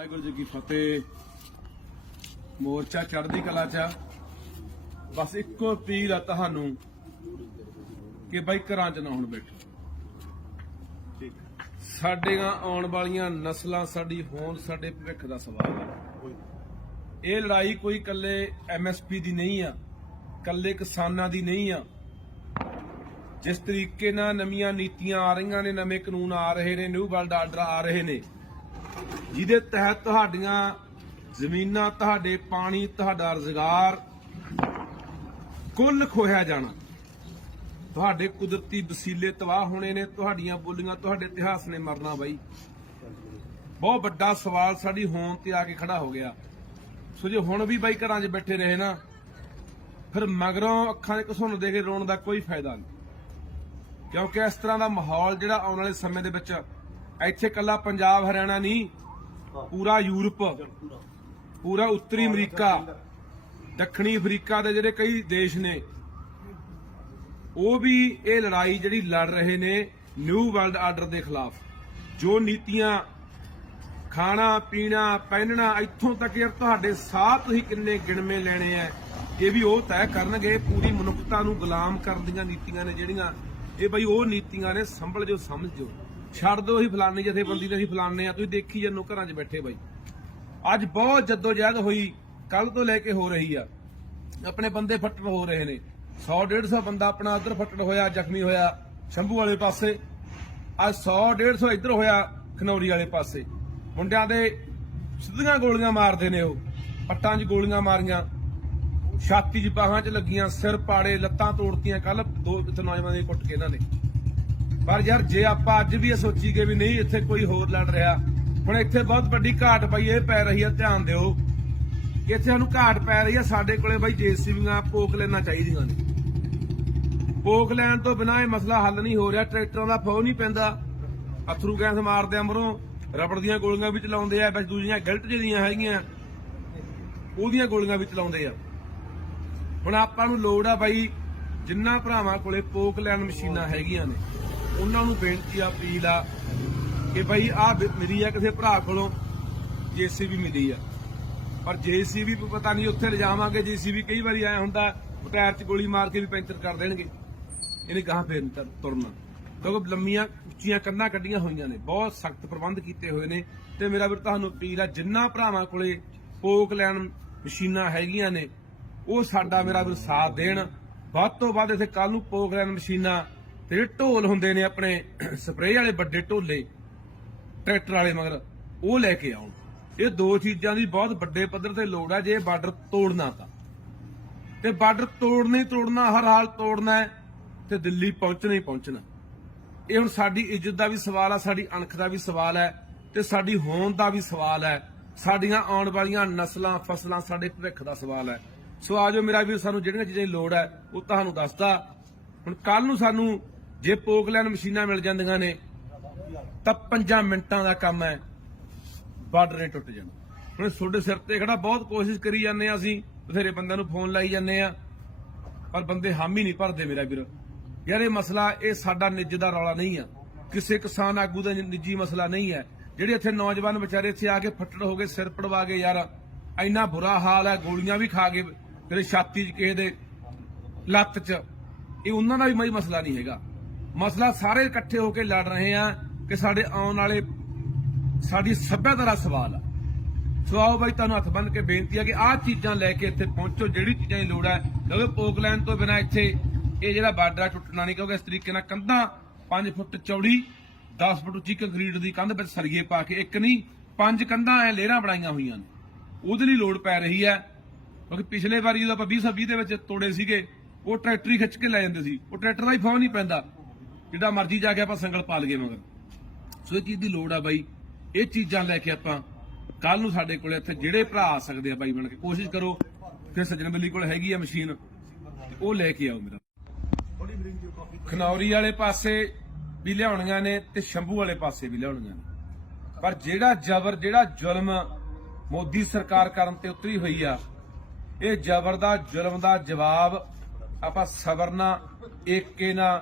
ਵਾਹਿਗੁਰੂ ਜੀ ਕੀ ਫਤਿਹ ਮੋਰਚਾ ਚੜ੍ਹਦੀ ਕਲਾ ਚ ਬਸ ਇੱਕੋ ਅਪੀਲ ਆ ਤੁਹਾਨੂੰ ਕਿ ਬਾਈ ਘਰਾਂ ਚ ਨਾ ਹੁਣ ਬੈਠੋ ਠੀਕ ਸਾਡੀਆਂ ਆਉਣ ਵਾਲੀਆਂ ਨਸਲਾਂ ਸਾਡੀ ਹੋਣ ਸਾਡੇ ਭਵਿੱਖ ਦਾ ਸਵਾਲ ਹੈ ਇਹ ਲੜਾਈ ਕੋਈ ਇਕੱਲੇ ਐਮਐਸਪੀ ਦੀ ਨਹੀਂ ਆ ਇਕੱਲੇ ਕਿਸਾਨਾਂ ਦੀ ਨਹੀਂ ਆ ਜਿਸ ਤਰੀਕੇ ਨਾਲ ਨਵੀਆਂ ਨੀਤੀਆਂ ਆ ਰਹੀਆਂ ਨੇ ਨਵੇਂ ਕਾਨੂੰਨ ਆ ਰਹੇ ਨੇ ਨਿਊ ਵਰਲਡ ਆਰਡਰ ਆ ਰਹੇ ਨੇ ਜਿਹਦੇ ਤਹਿਤ ਤੁਹਾਡੀਆਂ ਜ਼ਮੀਨਾਂ ਤੁਹਾਡੇ ਪਾਣੀ ਤੁਹਾਡਾ ਰਜ਼ਗਾਰ ਕੁੱਲ ਖੋਹਿਆ ਜਾਣਾ ਤੁਹਾਡੇ ਕੁਦਰਤੀ ਵਸੀਲੇ ਤਬਾਹ ਹੋਣੇ ਨੇ ਤੁਹਾਡੀਆਂ ਬੋਲੀਆਂ ਤੁਹਾਡੇ ਇਤਿਹਾਸ ਨੇ ਮਰਨਾ ਬਾਈ ਬਹੁਤ ਵੱਡਾ ਸਵਾਲ ਸਾਡੀ ਹੋਂਦ ਤੇ ਆ ਕੇ ਖੜਾ ਹੋ ਗਿਆ ਸੋ ਜੇ ਹੁਣ ਵੀ ਬਾਈ ਘਰਾਂ 'ਚ ਬੈਠੇ ਰਹੇ ਨਾ ਫਿਰ ਮਗਰੋਂ ਅੱਖਾਂ ਦੇ ਨੂੰ ਦੇ ਕੇ ਰੋਣ ਦਾ ਕੋਈ ਫਾਇਦਾ ਨਹੀਂ ਕਿਉਂਕਿ ਇਸ ਤਰ੍ਹਾਂ ਦਾ ਮਾਹੌਲ ਜਿਹੜਾ ਆਉਣ ਵਾਲੇ ਸਮੇਂ ਦੇ ਵਿੱਚ ਇੱਥੇ ਕੱਲਾ ਪੰਜਾਬ ਹਰਿਆਣਾ ਨਹੀਂ ਪੂਰਾ ਯੂਰਪ ਪੂਰਾ ਉੱਤਰੀ ਅਮਰੀਕਾ ਦੱਖਣੀ ਅਫਰੀਕਾ ਦੇ ਜਿਹੜੇ ਕਈ ਦੇਸ਼ ਨੇ ਉਹ ਵੀ ਇਹ ਲੜਾਈ ਜਿਹੜੀ ਲੜ ਰਹੇ ਨੇ ਨਿਊ ਵਰਲਡ ਆਰਡਰ ਦੇ ਖਿਲਾਫ ਜੋ ਨੀਤੀਆਂ ਖਾਣਾ ਪੀਣਾ ਪਹਿਨਣਾ ਇੱਥੋਂ ਤੱਕ ਯਾਰ ਤੁਹਾਡੇ ਸਾਹ ਤੁਸੀਂ ਕਿੰਨੇ ਗਿਣਵੇਂ ਲੈਣੇ ਆ ਇਹ ਵੀ ਉਹ ਤੈਅ ਕਰਨਗੇ ਪੂਰੀ ਮਨੁੱਖਤਾ ਨੂੰ ਗੁਲਾਮ ਕਰਨ ਦੀਆਂ ਨੀਤੀਆਂ ਨੇ ਜਿਹੜੀਆਂ ਇਹ ਬਈ ਉਹ ਨੀਤੀਆਂ ਨੇ ਸੰਭਲ ਜੋ ਸਮਝ ਜੋ ਛੱਡ ਦਿਓ ਅਸੀਂ ਜਥੇ ਬੰਦੀ ਤੇ ਅਸੀਂ ਫਲਾਣੇ ਆ ਤੁਸੀਂ ਦੇਖੀ ਜੰਨੋ ਘਰਾਂ 'ਚ ਬੈਠੇ ਬਾਈ ਅੱਜ ਬਹੁਤ ਜਦੋਜਹਿਦ ਹੋਈ ਕੱਲ ਤੋਂ ਲੈ ਕੇ ਹੋ ਰਹੀ ਆ ਆਪਣੇ ਬੰਦੇ ਫੱਟੜ ਹੋ ਰਹੇ ਨੇ 100 150 ਬੰਦਾ ਆਪਣਾ ਉਧਰ ਫੱਟੜ ਹੋਇਆ ਜ਼ਖਮੀ ਹੋਇਆ ਸ਼ੰਭੂ ਵਾਲੇ ਪਾਸੇ ਅੱਜ 100 150 ਇੱਧਰ ਹੋਇਆ ਖਨੌਰੀ ਵਾਲੇ ਪਾਸੇ ਮੁੰਡਿਆਂ ਦੇ ਸਿੱਧੀਆਂ ਗੋਲੀਆਂ ਮਾਰਦੇ ਨੇ ਉਹ ਪੱਟਾਂ 'ਚ ਗੋਲੀਆਂ ਮਾਰੀਆਂ ਛਾਤੀ 'ਚ ਬਾਹਾਂ 'ਚ ਲੱਗੀਆਂ ਸਿਰ ਪਾੜੇ ਲੱਤਾਂ ਤੋੜਤੀਆਂ ਕੱਲ ਦੋ ਨੌਜਵਾਨਾਂ ਦੇ ਕੁੱਟ ਕੇ ਇਹਨਾਂ ਨੇ ਪਰ ਯਾਰ ਜੇ ਆਪਾਂ ਅੱਜ ਵੀ ਇਹ ਸੋਚੀਗੇ ਵੀ ਨਹੀਂ ਇੱਥੇ ਕੋਈ ਹੋਰ ਲੜ ਰਿਹਾ ਹੁਣ ਇੱਥੇ ਬਹੁਤ ਵੱਡੀ ਘਾਟ ਪਈ ਇਹ ਪੈ ਰਹੀ ਹੈ ਧਿਆਨ ਦਿਓ ਇੱਥੇ ਸਾਨੂੰ ਘਾਟ ਪੈ ਰਹੀ ਹੈ ਸਾਡੇ ਕੋਲੇ ਬਾਈ ਜੇਸੀਬੀਆਂ ਪੋਕ ਲੈਣਾ ਚਾਹੀਦੀਆਂ ਨੇ ਪੋਕ ਲੈਣ ਤੋਂ ਬਿਨਾਂ ਇਹ ਮਸਲਾ ਹੱਲ ਨਹੀਂ ਹੋ ਰਿਹਾ ਟਰੈਕਟਰਾਂ ਦਾ ਫੋ ਨਹੀਂ ਪੈਂਦਾ ਅਥਰੂ ਗੈਸ ਮਾਰਦੇ ਅੰਬਰੋਂ ਰਬੜ ਦੀਆਂ ਗੋਲੀਆਂ ਵੀ ਚਲਾਉਂਦੇ ਆ ਬਸ ਦੂਜੀਆਂ ਗਿਲਟ ਜਿਹੜੀਆਂ ਹੈਗੀਆਂ ਉਹਦੀਆਂ ਗੋਲੀਆਂ ਵੀ ਚਲਾਉਂਦੇ ਆ ਹੁਣ ਆਪਾਂ ਨੂੰ ਲੋੜ ਆ ਬਾਈ ਜਿੰਨਾ ਭਰਾਵਾਂ ਕੋਲੇ ਪੋਕ ਲੈਣ ਮਸ਼ੀਨਾਂ ਹੈਗੀਆਂ ਨੇ ਉਹਨਾਂ ਨੂੰ ਬੇਨਤੀ ਆ ਅਪੀਲ ਆ ਕਿ ਭਾਈ ਆ ਮੇਰੀ ਆ ਕਿਸੇ ਭਰਾ ਕੋਲੋਂ ਜੀਸੀਬੀ ਮਿਲੀ ਆ ਪਰ ਜੀਸੀਬੀ ਪਤਾ ਨਹੀਂ ਉੱਥੇ ਲਿਜਾਵਾਂਗੇ ਜੀਸੀਬੀ ਕਈ ਵਾਰੀ ਆਇਆ ਹੁੰਦਾ ਟਾਇਰ 'ਚ ਗੋਲੀ ਮਾਰ ਕੇ ਵੀ ਪੈਂਚਰ ਕਰ ਦੇਣਗੇ ਇਹਨੇ ਕਹਾ ਫੇਰ ਤੁਰਨਾ ਕਿਉਂਕਿ ਲੰਮੀਆਂ ਉੱਚੀਆਂ ਕੰਨਾਂ ਕੱਢੀਆਂ ਹੋਈਆਂ ਨੇ ਬਹੁਤ ਸਖਤ ਪ੍ਰਬੰਧ ਕੀਤੇ ਹੋਏ ਨੇ ਤੇ ਮੇਰਾ ਵੀਰ ਤੁਹਾਨੂੰ ਅਪੀਲ ਆ ਜਿੰਨਾ ਭਰਾਵਾਂ ਕੋਲੇ ਪੋਕ ਲੈਣ ਮਸ਼ੀਨਾਂ ਹੈਗੀਆਂ ਨੇ ਉਹ ਸਾਡਾ ਮੇਰਾ ਵੀਰ ਸਾਥ ਦੇਣ ਵੱਧ ਤੋਂ ਵੱਧ ਇਥੇ ਕੱਲ ਨੂੰ ਪੋਕ ਲੈਣ ਮਸ਼ੀਨਾਂ ਤੇ ਢੋਲ ਹੁੰਦੇ ਨੇ ਆਪਣੇ ਸਪਰੇਅ ਵਾਲੇ ਵੱਡੇ ਢੋਲੇ ਟਰੈਕਟਰ ਵਾਲੇ ਮਗਰ ਉਹ ਲੈ ਕੇ ਆਉਣ ਇਹ ਦੋ ਚੀਜ਼ਾਂ ਦੀ ਬਹੁਤ ਵੱਡੇ ਪੱਧਰ ਤੇ ਲੋੜ ਹੈ ਜੇ ਬਾਰਡਰ ਤੋੜਨਾ ਤਾਂ ਤੇ ਬਾਰਡਰ ਤੋੜਨੀ ਤੋੜਨਾ ਹਰ ਹਾਲ ਤੋੜਨਾ ਹੈ ਤੇ ਦਿੱਲੀ ਪਹੁੰਚਣਾ ਹੀ ਪਹੁੰਚਣਾ ਇਹ ਹੁਣ ਸਾਡੀ ਇੱਜ਼ਤ ਦਾ ਵੀ ਸਵਾਲ ਆ ਸਾਡੀ ਅਣਖ ਦਾ ਵੀ ਸਵਾਲ ਹੈ ਤੇ ਸਾਡੀ ਹੋਂਦ ਦਾ ਵੀ ਸਵਾਲ ਹੈ ਸਾਡੀਆਂ ਆਉਣ ਵਾਲੀਆਂ ਨਸਲਾਂ ਫਸਲਾਂ ਸਾਡੇ ਭਵਿੱਖ ਦਾ ਸਵਾਲ ਹੈ ਸੋ ਆਜੋ ਮੇਰਾ ਵੀਰ ਸਾਨੂੰ ਜਿਹੜੀਆਂ ਚੀਜ਼ਾਂ ਦੀ ਲੋੜ ਹੈ ਉਹ ਤੁਹਾਨੂੰ ਦੱਸਦਾ ਹੁਣ ਕੱਲ ਨੂੰ ਸਾਨੂੰ ਜੇ ਪੋਕਲੈਂਡ ਮਸ਼ੀਨਾਂ ਮਿਲ ਜਾਂਦੀਆਂ ਨੇ ਤਾਂ 5 ਮਿੰਟਾਂ ਦਾ ਕੰਮ ਹੈ ਬਾਰਡਰ ਟੁੱਟ ਜਾਣਾ ਹੁਣ ਤੁਹਾਡੇ ਸਿਰ ਤੇ ਖੜਾ ਬਹੁਤ ਕੋਸ਼ਿਸ਼ ਕਰੀ ਜਾਂਦੇ ਆ ਅਸੀਂ ਬਥੇਰੇ ਬੰਦਿਆਂ ਨੂੰ ਫੋਨ ਲਾਈ ਜਾਂਦੇ ਆ ਪਰ ਬੰਦੇ ਹਾਮੀ ਨਹੀਂ ਭਰਦੇ ਮੇਰਾ ਵੀਰ ਯਾਰ ਇਹ ਮਸਲਾ ਇਹ ਸਾਡਾ ਨਿੱਜ ਦਾ ਰੌਲਾ ਨਹੀਂ ਆ ਕਿਸੇ ਕਿਸਾਨ ਆਗੂ ਦਾ ਨਿੱਜੀ ਮਸਲਾ ਨਹੀਂ ਹੈ ਜਿਹੜੇ ਇੱਥੇ ਨੌਜਵਾਨ ਵਿਚਾਰੇ ਇੱਥੇ ਆ ਕੇ ਫੱਟੜ ਹੋ ਗਏ ਸਿਰ ਪੜਵਾ ਗਏ ਯਾਰ ਇੰਨਾ ਬੁਰਾ ਹਾਲ ਹੈ ਗੋਲੀਆਂ ਵੀ ਖਾ ਗਏ ਤੇਰੇ ਛਾਤੀ 'ਚ ਕਿਸੇ ਦੇ ਲੱਤ 'ਚ ਇਹ ਉਹਨਾਂ ਦਾ ਵੀ ਮਈ ਮਸਲਾ ਨਹੀਂ ਹੈਗਾ ਮਸਲਾ ਸਾਰੇ ਇਕੱਠੇ ਹੋ ਕੇ ਲੜ ਰਹੇ ਆ ਕਿ ਸਾਡੇ ਆਉਣ ਵਾਲੇ ਸਾਡੀ ਸੱਭਿਆਤਾ ਦਾ ਸਵਾਲ ਆ ਸੋ ਆਓ ਬਾਈ ਤੁਹਾਨੂੰ ਹੱਥ ਬੰਨ ਕੇ ਬੇਨਤੀ ਆ ਕਿ ਆਹ ਚੀਜ਼ਾਂ ਲੈ ਕੇ ਇੱਥੇ ਪਹੁੰਚੋ ਜਿਹੜੀ ਚੀਜ਼ਾਂ ਦੀ ਲੋੜ ਹੈ ਕਿਉਂਕਿ ਪੋਕਲੈਂਡ ਤੋਂ ਬਿਨਾ ਇੱਥੇ ਇਹ ਜਿਹੜਾ ਬਾਰਡਰ ਟੁੱਟਣਾ ਨਹੀਂ ਕਿਉਂਕਿ ਇਸ ਤਰੀਕੇ ਨਾਲ ਕੰਧਾਂ 5 ਫੁੱਟ ਚੌੜੀ 10 ਫੁੱਟ ਉੱਚੀ ਕੰਕਰੀਟ ਦੀ ਕੰਧ ਵਿੱਚ ਸਰੀਏ ਪਾ ਕੇ ਇੱਕ ਨਹੀਂ ਪੰਜ ਕੰਧਾਂ ਐ ਲੇਰਾਂ ਬਣਾਈਆਂ ਹੋਈਆਂ ਨੇ ਉਹਦੇ ਲਈ ਲੋੜ ਪੈ ਰਹੀ ਹੈ ਕਿਉਂਕਿ ਪਿਛਲੇ ਵਾਰੀ ਜਦੋਂ ਆਪਾਂ 2020 ਦੇ ਵਿੱਚ ਤੋੜੇ ਸੀਗੇ ਉਹ ਟਰੈਕਟਰੀ ਖਿੱਚ ਕੇ ਲੈ ਜਾਂਦੇ ਸੀ ਉਹ ਟਰੈਕਟਰ ਦਾ ਹੀ ਫੌਂ ਨਹੀਂ ਪੈਂਦਾ ਜਿਹੜਾ ਮਰਜ਼ੀ ਜਾ ਕੇ ਆਪਾਂ ਸੰਗਲ ਪਾ ਲਗੇ ਮਗਰ ਸੋ ਇਹ ਚੀਜ਼ ਦੀ ਲੋੜ ਆ ਬਾਈ ਇਹ ਚੀਜ਼ਾਂ ਲੈ ਕੇ ਆਪਾਂ ਕੱਲ ਨੂੰ ਸਾਡੇ ਕੋਲੇ ਇੱਥੇ ਜਿਹੜੇ ਭਰਾ ਆ ਸਕਦੇ ਆ ਬਾਈ ਬਣ ਕੇ ਕੋਸ਼ਿਸ਼ ਕਰੋ ਕਿ ਸੱਜਣ ਬੱਲੀ ਕੋਲ ਹੈਗੀ ਆ ਮਸ਼ੀਨ ਉਹ ਲੈ ਕੇ ਆਓ ਮੇਰਾ ਖਨੌਰੀ ਵਾਲੇ ਪਾਸੇ ਵੀ ਲਿਆਉਣੀਆਂ ਨੇ ਤੇ ਸ਼ੰਭੂ ਵਾਲੇ ਪਾਸੇ ਵੀ ਲਿਆਉਣੀਆਂ ਨੇ ਪਰ ਜਿਹੜਾ ਜ਼ਬਰ ਜਿਹੜਾ ਜ਼ੁਲਮ ਮੋਦੀ ਸਰਕਾਰ ਕਰਨ ਤੇ ਉਤਰੀ ਹੋਈ ਆ ਇਹ ਜ਼ਬਰ ਦਾ ਜ਼ੁਲਮ ਦਾ ਜਵਾਬ ਆਪਾਂ ਸਬਰ ਨਾਲ ਏਕੇ ਨਾਲ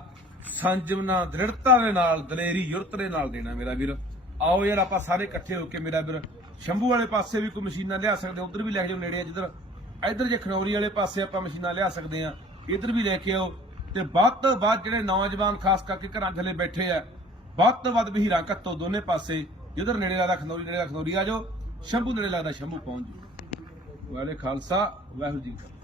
ਸੰਜਮਨਾ ਦ੍ਰਿੜਤਾ ਦੇ ਨਾਲ ਦਲੇਰੀ ਯੁਰਤ ਦੇ ਨਾਲ ਦੇਣਾ ਮੇਰਾ ਵੀਰ ਆਓ ਯਾਰ ਆਪਾਂ ਸਾਰੇ ਇਕੱਠੇ ਹੋ ਕੇ ਮੇਰਾ ਵੀਰ ਸ਼ੰਭੂ ਵਾਲੇ ਪਾਸੇ ਵੀ ਕੋਈ ਮਸ਼ੀਨਾਂ ਲਿਆ ਸਕਦੇ ਉਧਰ ਵੀ ਲੈ ਜਾਓ ਨੇੜੇ ਜਿੱਧਰ ਇਧਰ ਜੇ ਖਨੌਰੀ ਵਾਲੇ ਪਾਸੇ ਆਪਾਂ ਮਸ਼ੀਨਾਂ ਲਿਆ ਸਕਦੇ ਆ ਇਧਰ ਵੀ ਲੈ ਕੇ ਆਓ ਤੇ ਵੱਧ ਤੋਂ ਵੱਧ ਜਿਹੜੇ ਨੌਜਵਾਨ ਖਾਸ ਕਰਕੇ ਘਰਾਂ ਥੱਲੇ ਬੈਠੇ ਆ ਵੱਧ ਤੋਂ ਵੱਧ ਵਹੀਰਾਂ ਘੱਟੋ ਦੋਨੇ ਪਾਸੇ ਜਿੱਧਰ ਨੇੜੇ ਲੱਗਦਾ ਖਨੌਰੀ ਨੇੜੇ ਲੱਗਦਾ ਖਨੌਰੀ ਆ ਜਾਓ ਸ਼ੰਭੂ ਨੇੜੇ ਲੱਗਦਾ ਸ਼ੰਭੂ ਪਹੁੰਚ ਜੀ ਵਾਲੇ ਖਾਲਸਾ ਵਾਹਿਗੁਰੂ ਜੀ